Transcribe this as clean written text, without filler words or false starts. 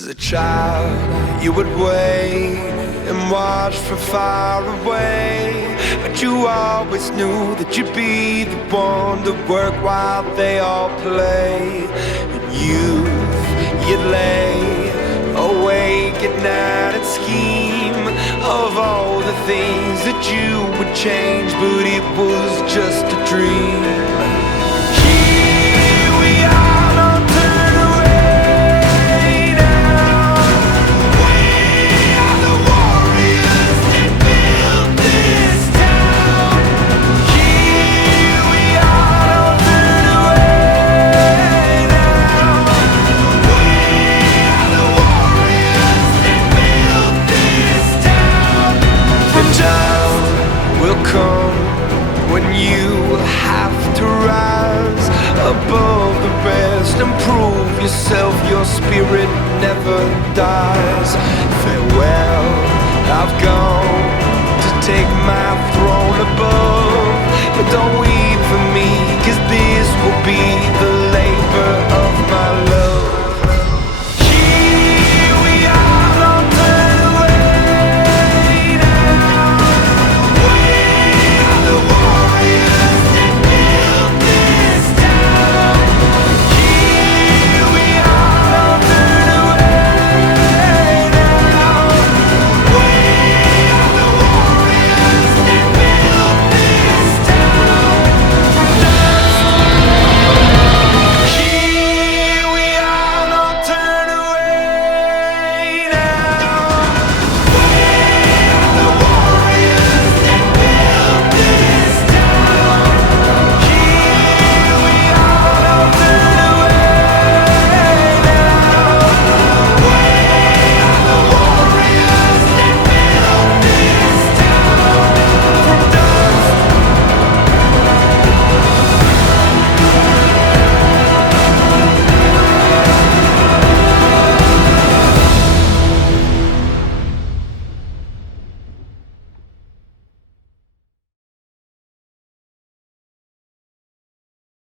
As a child, you would wait and watch from far away, but you always knew that you'd be the one to work while they all play. In youth, you'd lay awake at night and scheme of all the things that you would change, but it was just a dream. When you have to rise above the rest and prove yourself, your spirit never dies. Farewell, I've gone to take my throne above, but don't weep for me, 'cause this will be the